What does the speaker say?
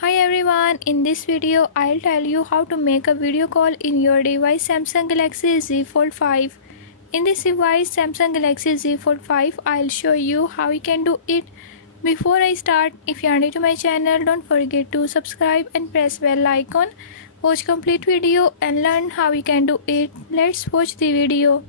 Hi everyone, in this video I'll tell you how to make a video call in your device Samsung Galaxy Z Fold 5. In this device Samsung Galaxy Z Fold 5, I'll show you how you can do it. Before I start, if you are new to my channel, don't forget to subscribe and press bell icon. Watch complete video and learn how you can do it. Let's watch the video.